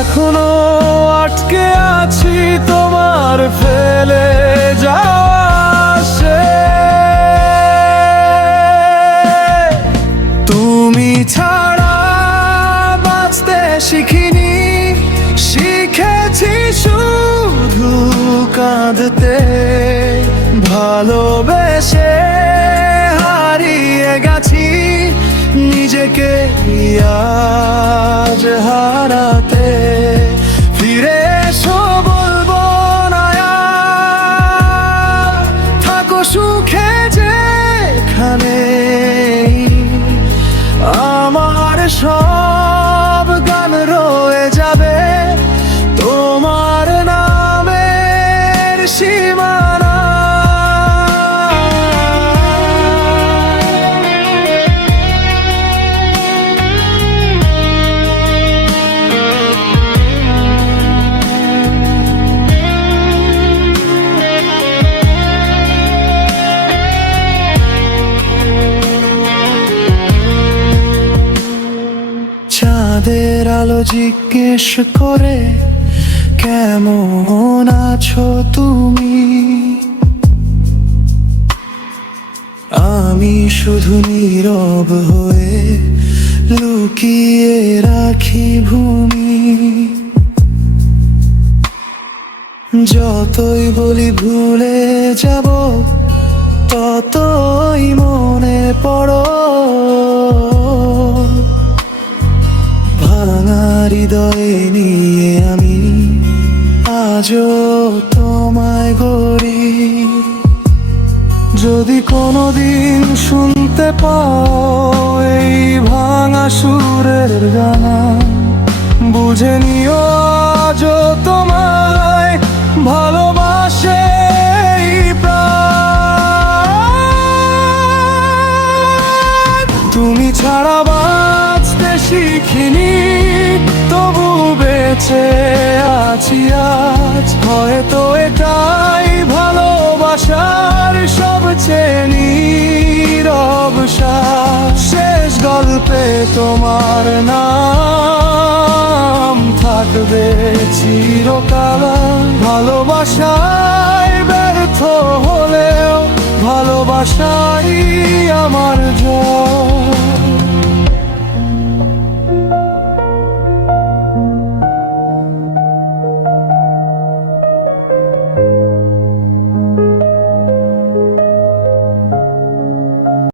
এখনো আটকে আছি তোমার ফেলে যাওয়া আশে। তুমি ছাড়া বাঁচতে শিখিনি, শিখেছি শুধু কাঁদতে। ভালোবেসে হারিয়ে গেছি নিজেকে আজ হারাতে। ফিরে এসো বলবো না আর, থাকো সুখে যেখানে। আমার সব গান রয়ে যাবে তোমার নামের সীমানা। চাঁদের আলো জিজ্ঞেস করে কেমন আছো তুমি, আমি শুধু নীরব হয়ে লুকিয়ে রাখি ভূমি। যতই বলি ভুলে যাব ততই মনে পড়ো। ভাঙা হৃদয়ে নিয়ে আমি আজও তোমায় গড়ি। যদি কোনোদিন শুনতে পাও এই ভাঙা সুরের গানা, বুঝে নিও আজও তোমায় ভালোবাসে এই প্রাণ। তুমি ছাড়া বাঁচতে শিখিনি, তবু বেঁচে আছি আজ। হয়তো এটাই ভালোবাসার সবচেয়ে নীরব শ্বাস। শেষ গল্পে তোমার নাম থাকবে চিরকাল। ভালোবাসায় ব্যর্থ হলেও ভালোবাসা